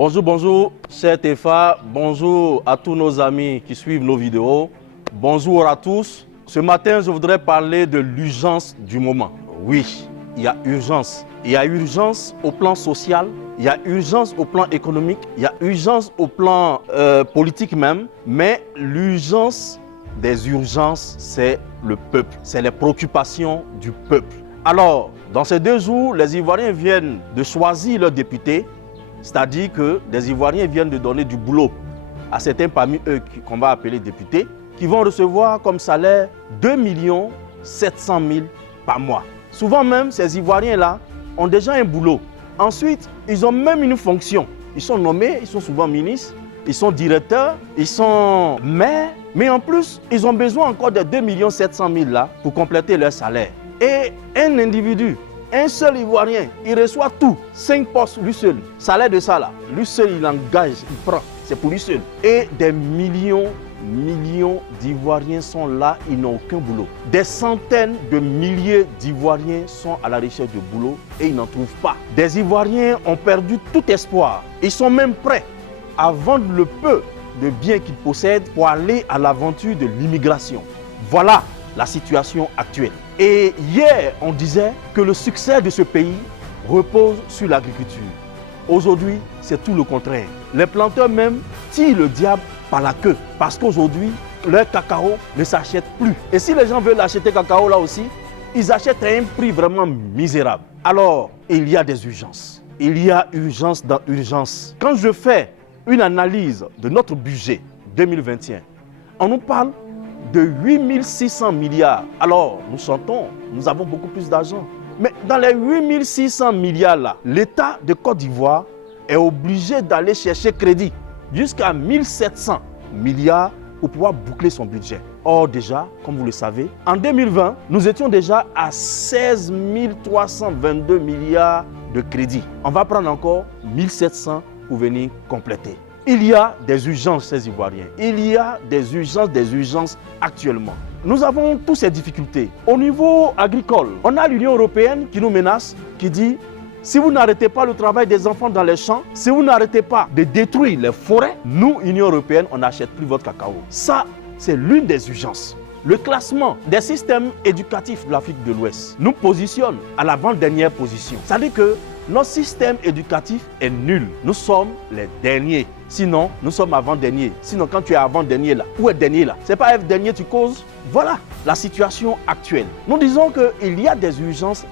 Bonjour, cher TEFA, bonjour à tous nos amis qui suivent nos vidéos, bonjour à tous. Ce matin, je voudrais parler de l'urgence du moment. Oui, il y a urgence. Il y a urgence au plan social, il y a urgence au plan économique, il y a urgence au plan politique même, mais l'urgence des urgences, c'est le peuple, c'est les préoccupations du peuple. Alors, dans ces 2 jours, les Ivoiriens viennent de choisir leurs députés. C'est-à-dire que des Ivoiriens viennent de donner du boulot à certains parmi eux qu'on va appeler députés, qui vont recevoir comme salaire 2 700 000 par mois. Souvent même, ces Ivoiriens-là ont déjà un boulot. Ensuite, ils ont même une fonction. Ils sont nommés, ils sont souvent ministres, ils sont directeurs, ils sont maires, mais en plus, ils ont besoin encore de 2 700 000 là pour compléter leur salaire. Et un individu, un seul Ivoirien, il reçoit tout, 5 postes lui seul. Salaire de ça là, lui seul il engage, il prend, c'est pour lui seul. Et des millions d'Ivoiriens sont là, ils n'ont aucun boulot. Des centaines de milliers d'Ivoiriens sont à la recherche de boulot et ils n'en trouvent pas. Des Ivoiriens ont perdu tout espoir. Ils sont même prêts à vendre le peu de biens qu'ils possèdent pour aller à l'aventure de l'immigration. Voilà la situation actuelle. Et hier, on disait que le succès de ce pays repose sur l'agriculture. Aujourd'hui, c'est tout le contraire. Les planteurs même tirent le diable par la queue parce qu'aujourd'hui, leur cacao ne s'achète plus. Et si les gens veulent acheter cacao là aussi, ils achètent à un prix vraiment misérable. Alors, il y a des urgences. Il y a urgence dans urgence. Quand je fais une analyse de notre budget 2021, on nous parle de 8 600 milliards. Alors, nous sentons, nous avons beaucoup plus d'argent. Mais dans les 8 600 milliards là, l'État de Côte d'Ivoire est obligé d'aller chercher crédit jusqu'à 1 700 milliards pour pouvoir boucler son budget. Or déjà, comme vous le savez, en 2020, nous étions déjà à 16 322 milliards de crédit. On va prendre encore 1 700 pour venir compléter. Il y a des urgences, ces Ivoiriens. Il y a des urgences actuellement. Nous avons toutes ces difficultés. Au niveau agricole, on a l'Union européenne qui nous menace, qui dit si vous n'arrêtez pas le travail des enfants dans les champs, si vous n'arrêtez pas de détruire les forêts, nous, Union européenne, on n'achète plus votre cacao. Ça, c'est l'une des urgences. Le classement des systèmes éducatifs de l'Afrique de l'Ouest nous positionne à l'avant-dernière position. Ça veut dire que notre système éducatif est nul. Nous sommes les derniers. Sinon, nous sommes avant-derniers. Sinon, quand tu es avant-dernier là, où est dernier là? C'est pas être dernier, tu causes. Voilà la situation actuelle. Nous disons qu'il y a des urgences,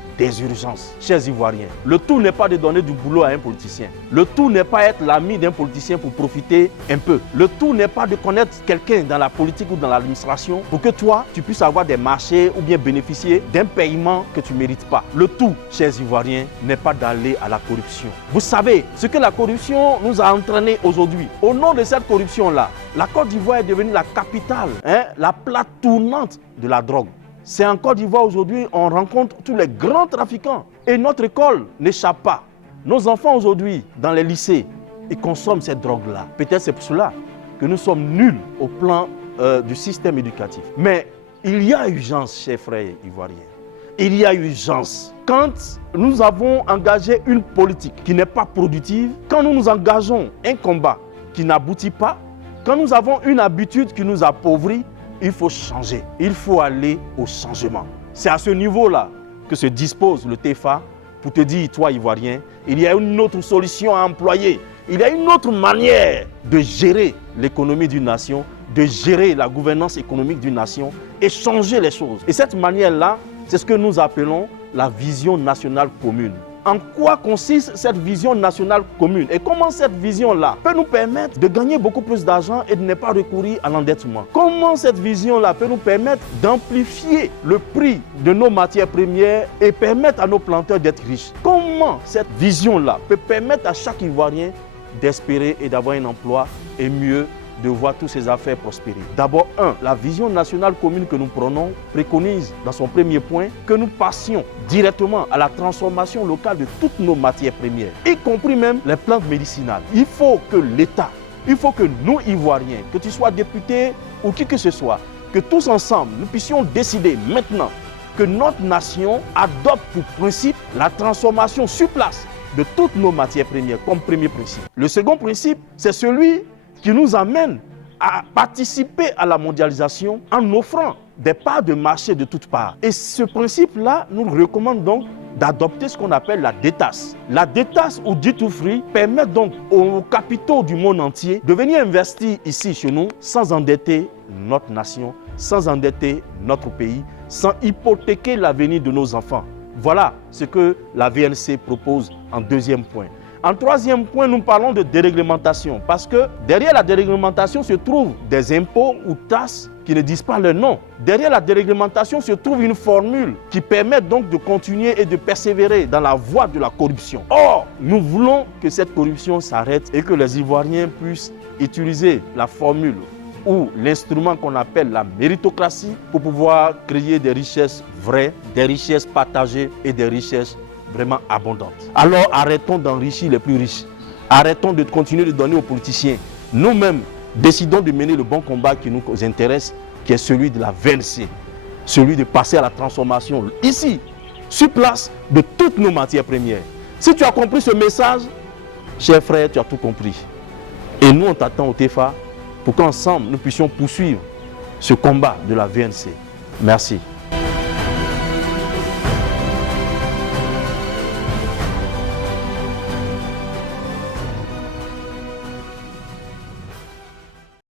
chers Ivoiriens. Le tout n'est pas de donner du boulot à un politicien. Le tout n'est pas être l'ami d'un politicien pour profiter un peu. Le tout n'est pas de connaître quelqu'un dans la politique ou dans l'administration pour que toi, tu puisses avoir des marchés ou bien bénéficier d'un paiement que tu ne mérites pas. Le tout, chers Ivoiriens, n'est pas d'aller à la corruption. Vous savez ce que la corruption nous a entraîné aujourd'hui. Au nom de cette corruption-là, la Côte d'Ivoire est devenue la capitale, la plaque tournante de la drogue. C'est en Côte d'Ivoire aujourd'hui, on rencontre tous les grands trafiquants. Et notre école n'échappe pas. Nos enfants aujourd'hui, dans les lycées, ils consomment cette drogue-là. Peut-être c'est pour cela que nous sommes nuls au plan du système éducatif. Mais il y a urgence, chers frères ivoiriens. Il y a urgence. Quand nous avons engagé une politique qui n'est pas productive, quand nous nous engageons un combat qui n'aboutit pas, quand nous avons une habitude qui nous appauvrit, il faut changer. Il faut aller au changement. C'est à ce niveau-là que se dispose le TEFA pour te dire, toi Ivoirien, il y a une autre solution à employer. Il y a une autre manière de gérer l'économie d'une nation, de gérer la gouvernance économique d'une nation et changer les choses. Et cette manière-là, c'est ce que nous appelons la vision nationale commune. En quoi consiste cette vision nationale commune et comment cette vision-là peut nous permettre de gagner beaucoup plus d'argent et de ne pas recourir à l'endettement? Comment cette vision-là peut nous permettre d'amplifier le prix de nos matières premières et permettre à nos planteurs d'être riches? Comment cette vision-là peut permettre à chaque Ivoirien d'espérer et d'avoir un emploi et mieux de voir toutes ces affaires prospérer? D'abord, la vision nationale commune que nous prenons préconise dans son premier point que nous passions directement à la transformation locale de toutes nos matières premières, y compris même les plantes médicinales. Il faut que l'État, il faut que nous, Ivoiriens, que tu sois député ou qui que ce soit, que tous ensemble, nous puissions décider maintenant que notre nation adopte pour principe la transformation sur place de toutes nos matières premières comme premier principe. Le second principe, c'est celui qui nous amène à participer à la mondialisation en offrant des parts de marché de toutes parts. Et ce principe-là nous recommande donc d'adopter ce qu'on appelle la détasse. La détasse ou duty free permet donc aux capitaux du monde entier de venir investir ici chez nous sans endetter notre nation, sans endetter notre pays, sans hypothéquer l'avenir de nos enfants. Voilà ce que la VNC propose en deuxième point. En troisième point, nous parlons de déréglementation parce que derrière la déréglementation se trouvent des impôts ou taxes qui ne disent pas leur nom. Derrière la déréglementation se trouve une formule qui permet donc de continuer et de persévérer dans la voie de la corruption. Or, nous voulons que cette corruption s'arrête et que les Ivoiriens puissent utiliser la formule ou l'instrument qu'on appelle la méritocratie pour pouvoir créer des richesses vraies, des richesses partagées et des richesses vraiment abondantes. Alors arrêtons d'enrichir les plus riches. Arrêtons de continuer de donner aux politiciens. Nous-mêmes, décidons de mener le bon combat qui nous intéresse, qui est celui de la VNC, celui de passer à la transformation ici, sur place, de toutes nos matières premières. Si tu as compris ce message, cher frère, tu as tout compris. Et nous, on t'attend au TEFA pour qu'ensemble, nous puissions poursuivre ce combat de la VNC. Merci.